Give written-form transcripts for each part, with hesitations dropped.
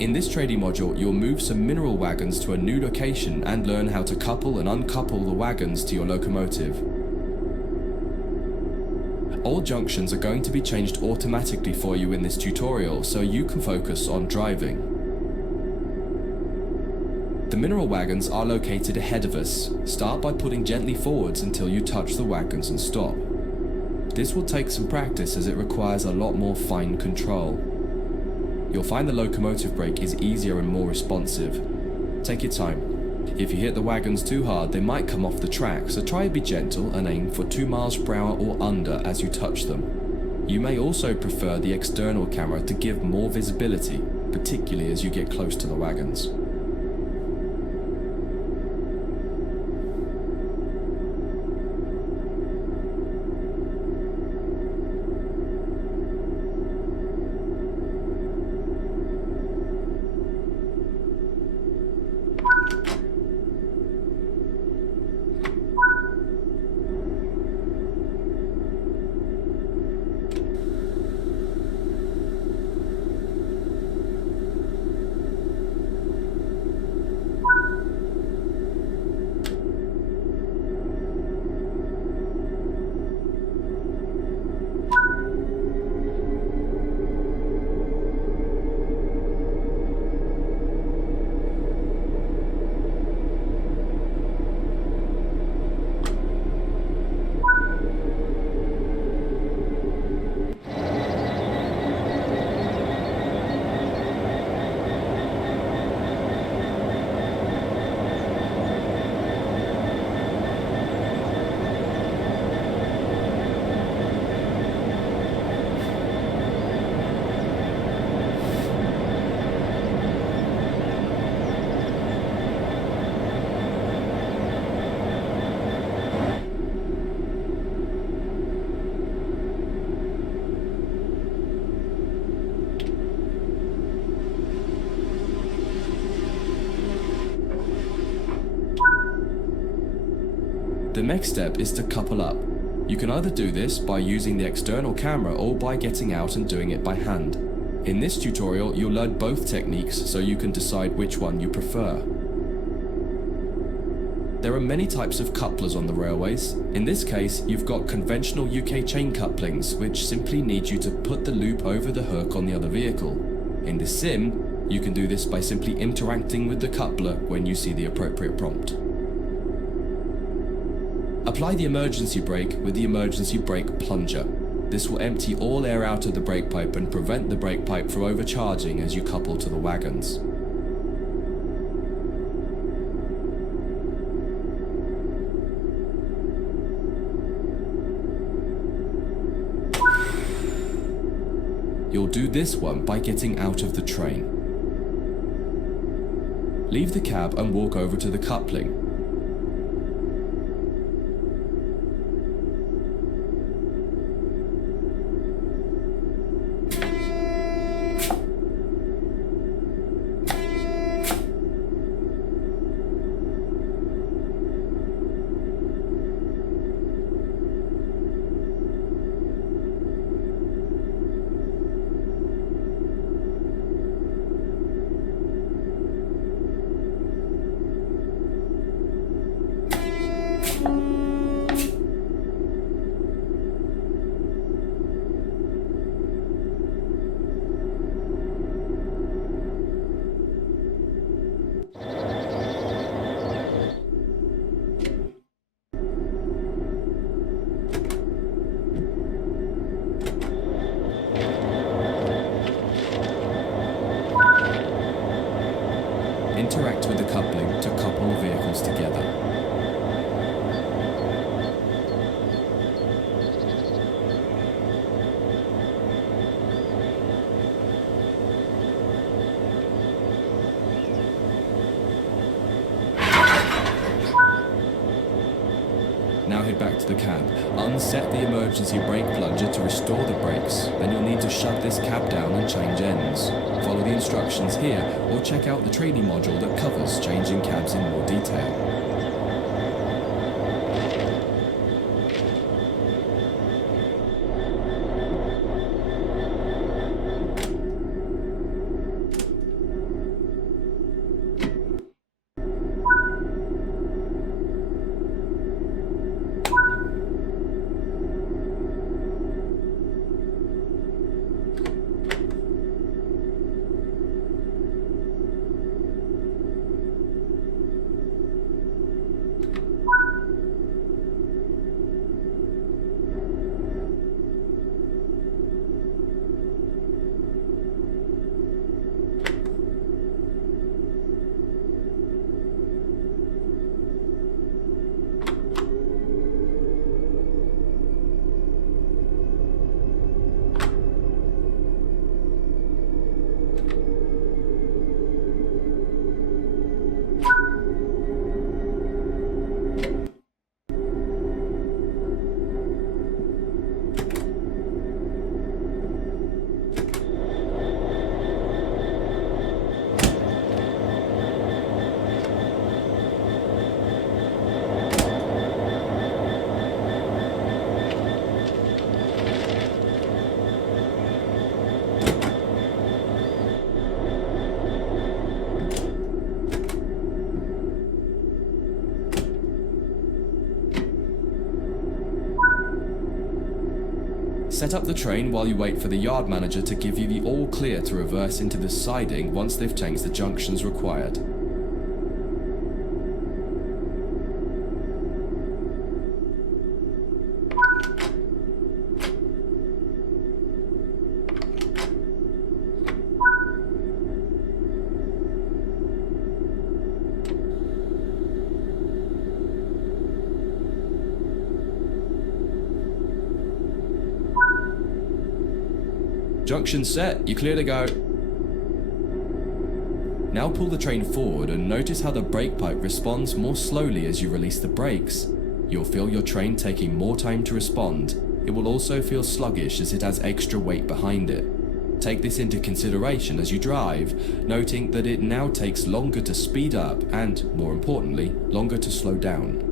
In this trading module, you'll move some mineral wagons to a new location and learn how to couple and uncouple the wagons to your locomotive. All junctions are going to be changed automatically for you in this tutorial, so you can focus on driving. The mineral wagons are located ahead of us. Start by putting gently forwards until you touch the wagons and stop. This will take some practice as it requires a lot more fine control. You'll find the locomotive brake is easier and more responsive. Take your time. If you hit the wagons too hard, they might come off the track, so try to be gentle and aim for 2 miles per hour or under as you touch them. You may also prefer the external camera to give more visibility, particularly as you get close to the wagons. The next step is to couple up. You can either do this by using the external camera or by getting out and doing it by hand. In this tutorial, you'll learn both techniques so you can decide which one you prefer. There are many types of couplers on the railways. In this case, you've got conventional UK chain couplings, which simply need you to put the loop over the hook on the other vehicle. In the sim, you can do this by simply interacting with the coupler when you see the appropriate prompt. Apply the emergency brake with the emergency brake plunger. This will empty all air out of the brake pipe and prevent the brake pipe from overcharging as you couple to the wagons. You'll do this one by getting out of the train. Leave the cab and walk over to the coupling. connect with the coupling to couple the vehicles together. Now head back to the cab. Unset the emergency brake plunger to restore the brakes. Then you'll need to shut this cab down and change ends. Follow the instructions here or check out the training module that covers changing cabs in more detail. Set up the train while you wait for the yard manager to give you the all clear to reverse into the siding once they've changed the junctions required. Junction set, you're clear to go. Now pull the train forward and notice how the brake pipe responds more slowly as you release the brakes. You'll feel your train taking more time to respond. It will also feel sluggish as it has extra weight behind it. Take this into consideration as you drive, noting that it now takes longer to speed up and, more importantly, longer to slow down.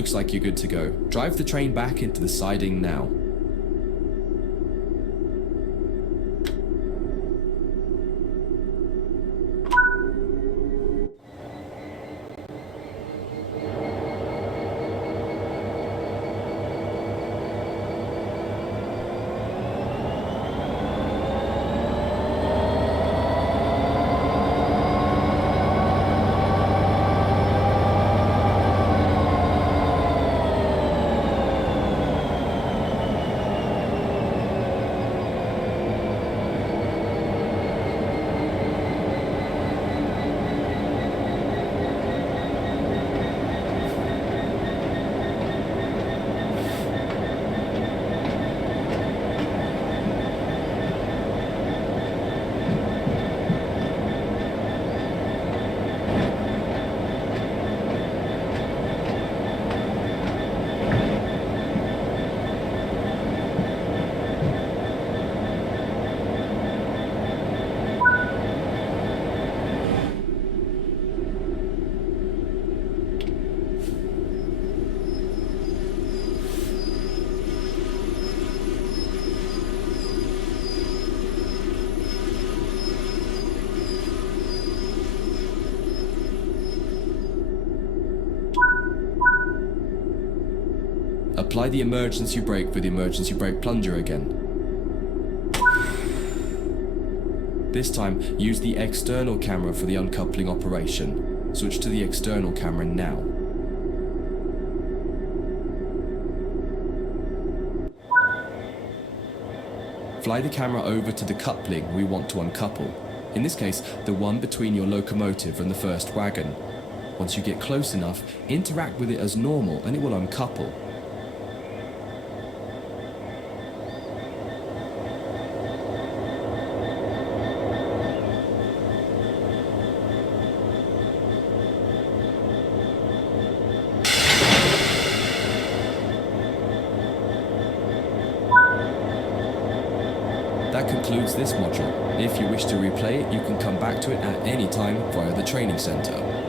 Looks like you're good to go. Drive the train back into the siding now. Apply the emergency brake for the emergency brake plunger again. This time, use the external camera for the uncoupling operation. Switch to the external camera now. Fly the camera over to the coupling we want to uncouple. In this case, the one between your locomotive and the first wagon. Once you get close enough, interact with it as normal and it will uncouple. That concludes this module. If you wish to replay it, you can come back to it at any time via the training center.